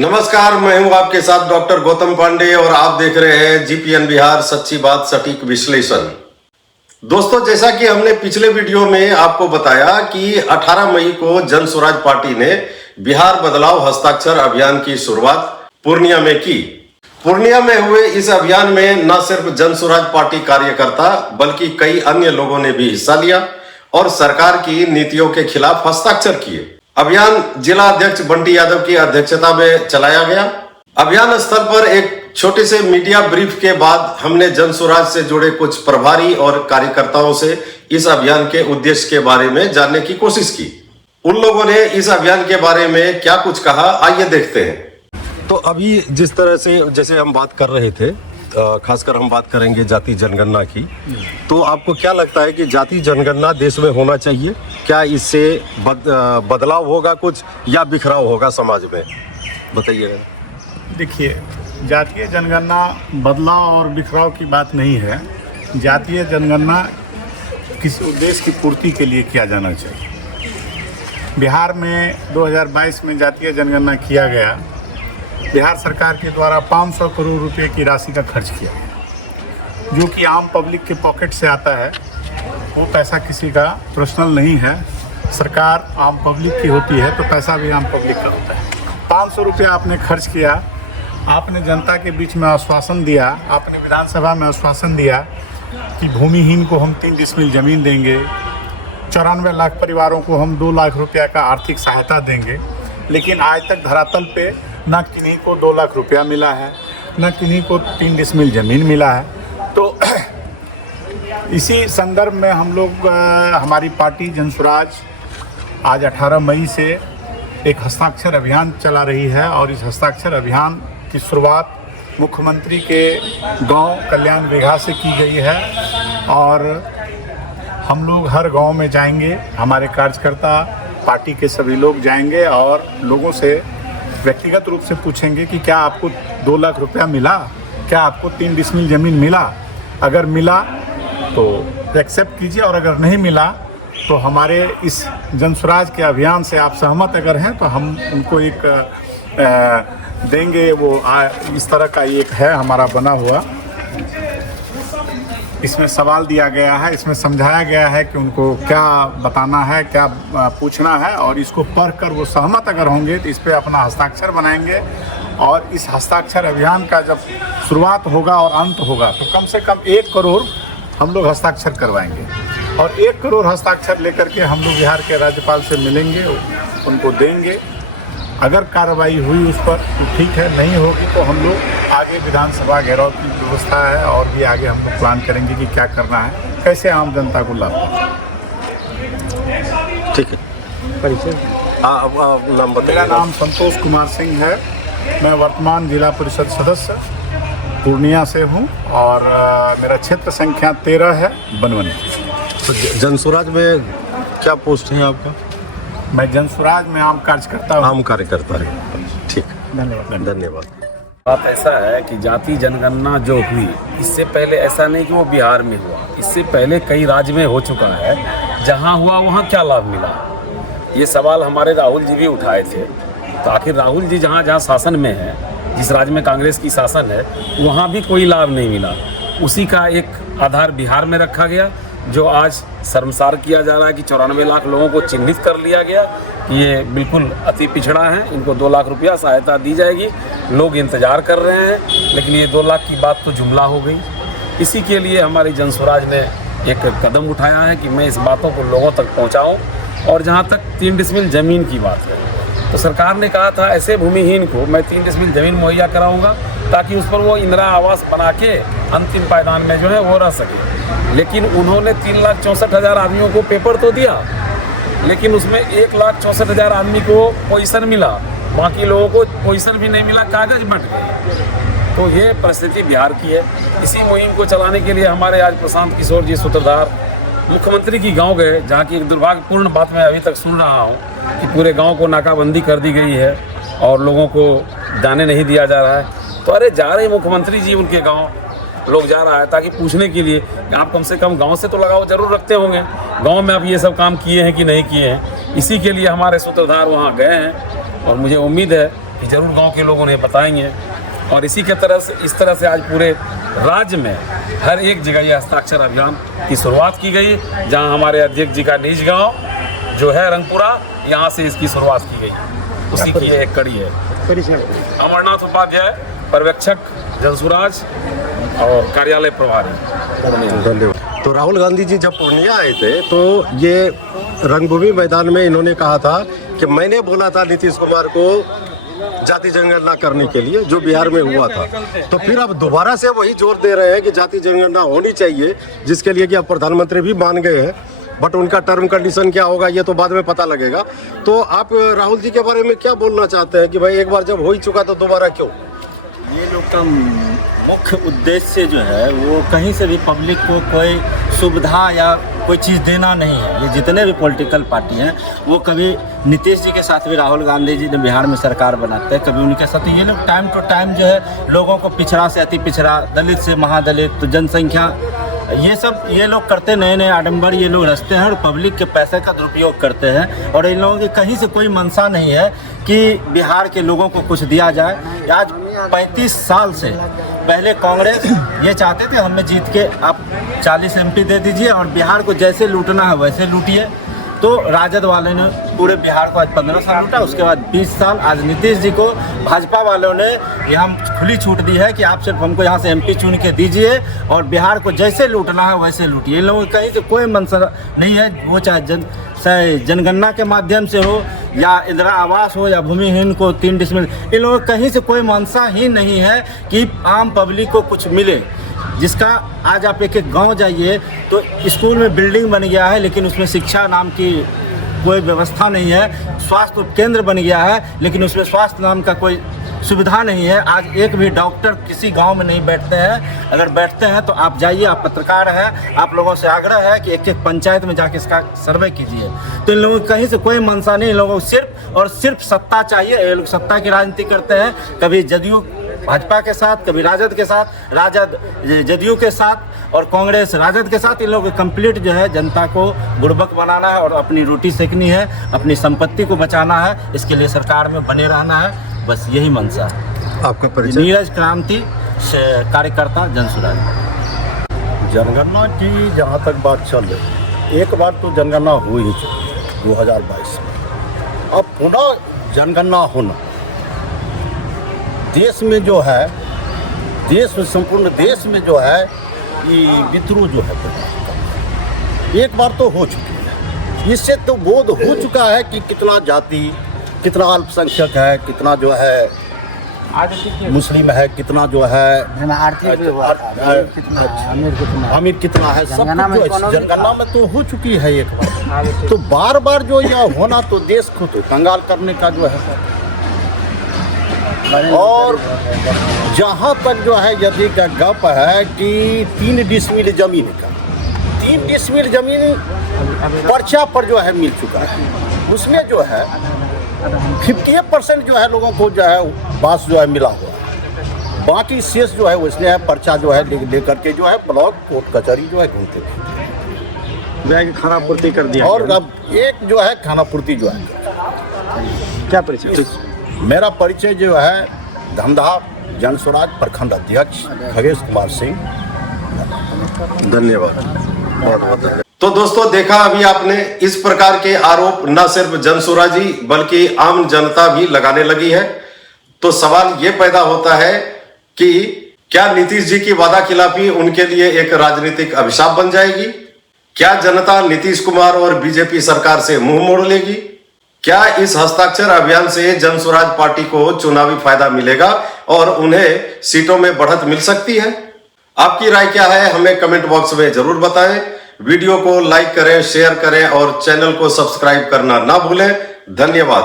नमस्कार, मैं हूं आपके साथ डॉक्टर गौतम पांडे और आप देख रहे हैं जीपीएन बिहार, सच्ची बात सटीक विश्लेषण। दोस्तों, जैसा कि हमने पिछले वीडियो में आपको बताया कि 18 मई को जन स्वराज पार्टी ने बिहार बदलाव हस्ताक्षर अभियान की शुरुआत पूर्णिया में की। पूर्णिया में हुए इस अभियान में न सिर्फ जन स्वराज पार्टी कार्यकर्ता बल्कि कई अन्य लोगों ने भी हिस्सा लिया और सरकार की नीतियों के खिलाफ हस्ताक्षर किए। अभियान जिला अध्यक्ष बंटी यादव की अध्यक्षता में चलाया गया। अभियान स्थल पर एक छोटे से मीडिया ब्रीफ के बाद हमने जन स्वराज से जुड़े कुछ प्रभारी और कार्यकर्ताओं से इस अभियान के उद्देश्य के बारे में जानने की कोशिश की। उन लोगों ने इस अभियान के बारे में क्या कुछ कहा, आइए देखते हैं। तो अभी जिस तरह से जैसे हम बात कर रहे थे, खासकर हम बात करेंगे जाति जनगणना की, तो आपको क्या लगता है कि जाति जनगणना देश में होना चाहिए? क्या इससे बदलाव होगा कुछ या बिखराव होगा समाज में? बताइए। देखिए, जातीय जनगणना बदलाव और बिखराव की बात नहीं है। जातीय जनगणना किसी उद्देश्य की पूर्ति के लिए किया जाना चाहिए। बिहार में 2022 में जातीय जनगणना किया गया। बिहार सरकार के द्वारा 500 करोड़ रुपए की राशि का खर्च किया गया, जो कि आम पब्लिक के पॉकेट से आता है। वो पैसा किसी का पर्सनल नहीं है। सरकार आम पब्लिक की होती है तो पैसा भी आम पब्लिक का होता है। 500 रुपया आपने खर्च किया, आपने जनता के बीच में आश्वासन दिया, आपने विधानसभा में आश्वासन दिया कि भूमिहीन को हम 3 डिसमिल ज़मीन देंगे, 94 लाख परिवारों को हम 2 लाख रुपया का आर्थिक सहायता देंगे। लेकिन आज तक धरातल पे न किन्हीं को 2 लाख रुपया मिला है, न किन्हीं को 3 डिसमिल ज़मीन मिला है। तो इसी संदर्भ में हम लोग हमारी पार्टी जन स्वराज आज 18 मई से एक हस्ताक्षर अभियान चला रही है और इस हस्ताक्षर अभियान की शुरुआत मुख्यमंत्री के गांव कल्याण विभाग से की गई है। और हम लोग हर गांव में जाएंगे, हमारे कार्यकर्ता पार्टी के सभी लोग जाएंगे और लोगों से व्यक्तिगत रूप से पूछेंगे कि क्या आपको 2 लाख रुपया मिला, क्या आपको 3 डिसमिल ज़मीन मिला। अगर मिला तो एक्सेप्ट कीजिए और अगर नहीं मिला तो हमारे इस जन स्वराज के अभियान से आप सहमत अगर हैं तो हम उनको एक देंगे। वो इस तरह का एक है हमारा बना हुआ, इसमें सवाल दिया गया है, इसमें समझाया गया है कि उनको क्या बताना है, क्या पूछना है, और इसको पढ़कर वो सहमत अगर होंगे तो इस पर अपना हस्ताक्षर बनाएंगे। और इस हस्ताक्षर अभियान का जब शुरुआत होगा और अंत होगा तो कम से कम 1 करोड़ हम लोग हस्ताक्षर करवाएंगे। और 1 करोड़ हस्ताक्षर लेकर के हम लोग बिहार के राज्यपाल से मिलेंगे, उनको देंगे। अगर कार्रवाई हुई उस पर तो ठीक है, नहीं होगी तो हम लोग आगे विधानसभा घेराव की व्यवस्था है और भी आगे हम लोग प्लान करेंगे कि क्या करना है, कैसे आम जनता को लाभ। ठीक है, परिचय नाम बताइए। मेरा नाम संतोष कुमार सिंह है। मैं वर्तमान जिला परिषद सदस्य पूर्णिया से हूँ और मेरा क्षेत्र संख्या 13 है, बनवनी। तो जन स्वराज में क्या पोस्ट है आपका? मैं जन स्वराज में आम कार्यकर्ता हूँ। आम कार्यकर्ता है, ठीक, धन्यवाद। बात ऐसा है कि जाति जनगणना जो हुई, इससे पहले ऐसा नहीं कि वो बिहार में हुआ, इससे पहले कई राज्य में हो चुका है। जहाँ हुआ वहाँ क्या लाभ मिला, ये सवाल हमारे राहुल जी भी उठाए थे। तो आखिर राहुल जी जहाँ जहाँ शासन में है, जिस राज्य में कांग्रेस की शासन है, वहाँ भी कोई लाभ नहीं मिला। उसी का एक आधार बिहार में रखा गया, जो आज शर्मसार किया जा रहा है कि 94 लाख लोगों को चिन्हित कर लिया गया कि ये बिल्कुल अति पिछड़ा है, इनको 2 लाख रुपया सहायता दी जाएगी। लोग इंतज़ार कर रहे हैं, लेकिन ये 2 लाख की बात तो जुमला हो गई। इसी के लिए हमारी जन स्वराज ने एक कदम उठाया है कि मैं इस बातों को लोगों तक पहुँचाऊँ। और जहाँ तक 3 डिसमिल ज़मीन की बात है, तो सरकार ने कहा था ऐसे भूमिहीन को मैं 3 डिसमिल ज़मीन मुहैया कराऊँगा ताकि उस पर वो इंदिरा आवास बना के अंतिम पायदान में जो है वो रह सके। लेकिन उन्होंने 3,64,000 आदमियों को पेपर तो दिया, लेकिन उसमें 1,64,000 आदमी को पोजीशन मिला, बाकी लोगों को पोजीशन भी नहीं मिला, कागज बंट गए। तो ये परिस्थिति बिहार की है। इसी मुहिम को चलाने के लिए हमारे आज प्रशांत किशोर जी सूत्रधार मुख्यमंत्री की गांव गए, जहां की एक दुर्भाग्यपूर्ण बात मैं अभी तक सुन रहा हूं कि पूरे गांव को नाकाबंदी कर दी गई है और लोगों को जाने नहीं दिया जा रहा है। तो अरे जा रहे मुख्यमंत्री जी उनके गाँव, लोग जा रहा है ताकि पूछने के लिए कि आप कम से कम गांव से तो लगाव जरूर रखते होंगे, गांव में आप ये सब काम किए हैं कि नहीं किए हैं। इसी के लिए हमारे सूत्रधार वहाँ गए हैं और मुझे उम्मीद है कि जरूर गांव के लोग उन्हें बताएंगे। और इसी के तरह से इस तरह से आज पूरे राज्य में हर एक जगह ये हस्ताक्षर अभियान की शुरुआत की गई, जहां हमारे अध्यक्ष जी का निज गांव जो है रंगपुरा, यहाँ से इसकी शुरुआत की गई, उसी की ये एक कड़ी है। अमरनाथ उपाध्याय, पर्यवेक्षक जनसुराज और कार्यालय प्रभारी। धन्यवाद। तो राहुल गांधी जी जब पूर्णिया आए थे तो ये रंगभूमि मैदान में इन्होंने कहा था कि मैंने बोला था नीतीश कुमार को जाति जनगणना करने के लिए, जो बिहार में हुआ था। तो फिर अब दोबारा से वही जोर दे रहे हैं कि जाति जनगणना होनी चाहिए, जिसके लिए कि अब प्रधानमंत्री भी मान गए हैं, बट उनका टर्म कंडीशन क्या होगा ये तो बाद में पता लगेगा। तो आप राहुल जी के बारे में क्या बोलना चाहते हैं कि भाई एक बार जब हो ही चुका तो दोबारा क्यों? ये लोग का मुख्य उद्देश्य जो है वो कहीं से भी पब्लिक को कोई सुविधा या कोई चीज़ देना नहीं है। ये जितने भी पॉलिटिकल पार्टी हैं वो कभी नीतीश जी के साथ भी राहुल गांधी जी ने बिहार में सरकार बनाते हैं, कभी उनके साथ ये लोग टाइम टू टाइम जो है लोगों को पिछड़ा से अति पिछड़ा, दलित से महादलित, तो जनसंख्या ये सब ये लोग करते, नए नए आडंबर ये लोग रचते हैं और पब्लिक के पैसे का दुरुपयोग करते हैं। और इन लोगों की कहीं से कोई मंशा नहीं है कि बिहार के लोगों को कुछ दिया जाए। आज 35 साल से पहले कांग्रेस ये चाहते थे हमें जीत के आप 40 MP दे दीजिए और बिहार को जैसे लूटना है वैसे लूटिए। तो राजद वाले ने पूरे बिहार को आज 15 साल लूटा, उसके बाद 20 साल। आज नीतीश जी को भाजपा वालों ने यहाँ खुली छूट दी है कि आप सिर्फ हमको यहाँ से MP चुन के दीजिए और बिहार को जैसे लूटना है वैसे लूटिए। इन लोगों की कहीं से कोई मंशा नहीं है, वो चाहे जनगणना के माध्यम से हो या इंदिरा आवास हो या भूमिहीन को 3 डिसमिल, इन लोगों कहीं से कोई मंशा ही नहीं है कि आम पब्लिक को कुछ मिले। जिसका आज आप एक एक गांव जाइए तो स्कूल में बिल्डिंग बन गया है लेकिन उसमें शिक्षा नाम की कोई व्यवस्था नहीं है। स्वास्थ्य केंद्र बन गया है लेकिन उसमें स्वास्थ्य नाम का कोई सुविधा नहीं है। आज एक भी डॉक्टर किसी गांव में नहीं बैठते हैं। अगर बैठते हैं तो आप जाइए, आप पत्रकार हैं, आप लोगों से आग्रह है कि एक एक पंचायत में जाके इसका सर्वे कीजिए। तो इन लोगों की कहीं से कोई मंशा नहीं, इन लोगों को सिर्फ और सिर्फ सत्ता चाहिए। ये लोग सत्ता की राजनीति करते हैं, कभी जदयू भाजपा के साथ, कभी राजद के साथ, राजद जदयू के साथ और कांग्रेस राजद के साथ। इन लोग कंप्लीट जो है जनता को बुड़बक बनाना है और अपनी रोटी सेकनी है, अपनी संपत्ति को बचाना है, इसके लिए सरकार में बने रहना है, बस यही मंशा है। आपका परिचय? नीरज क्रांति से कार्यकर्ता जनसुराज। जनगणना की जहाँ तक बात चल रही, एक बार तो जनगणना हो ही चुकी 2022 में। अब पुनः जनगणना होना देश में जो है, देश में संपूर्ण देश में जो है ये विद्रोह जो है एक बार तो हो चुकी है। इससे तो बोध हो चुका है कि कितना जाति, कितना अल्पसंख्यक है, कितना जो है मुस्लिम है, कितना जो है अमीर कितना है, सब कुछ जो जनगणना में तो हो चुकी है एक बार। तो बार बार जो यह होना तो देश को तो कंगाल करने का जो है। और जहाँ तक जो है यदि का गप है कि 3 डिसमिल जमीन का, 3 डिसमिल जमीन पर्चा पर जो है मिल चुका है, उसमें जो है 58% जो है लोगों को जो है बास जो है मिला हुआ है। बाकी शेष जो है उसने है पर्चा जो है लेकर के जो है ब्लॉक कोर्ट कचहरी जो है घूमते थे, खाना पूर्ति कर दिया। और अब एक जो है खाना पूर्ति जो है। क्या परिचय? मेरा परिचय जो है धमदाहा जनसुराज प्रखंड अध्यक्ष खगेश कुमार सिंह। धन्यवाद, बहुत बहुत धन्यवाद। तो दोस्तों देखा अभी आपने, इस प्रकार के आरोप न सिर्फ जनसुराजी बल्कि आम जनता भी लगाने लगी है। तो सवाल ये पैदा होता है कि क्या नीतीश जी की वादा खिलाफी उनके लिए एक राजनीतिक अभिशाप बन जाएगी? क्या जनता नीतीश कुमार और बीजेपी सरकार से मुंह मोड़ लेगी? क्या इस हस्ताक्षर अभियान से जनसुराज पार्टी को चुनावी फायदा मिलेगा और उन्हें सीटों में बढ़त मिल सकती है? आपकी राय क्या है हमें कमेंट बॉक्स में जरूर बताएं। वीडियो को लाइक करें, शेयर करें और चैनल को सब्सक्राइब करना ना भूलें। धन्यवाद।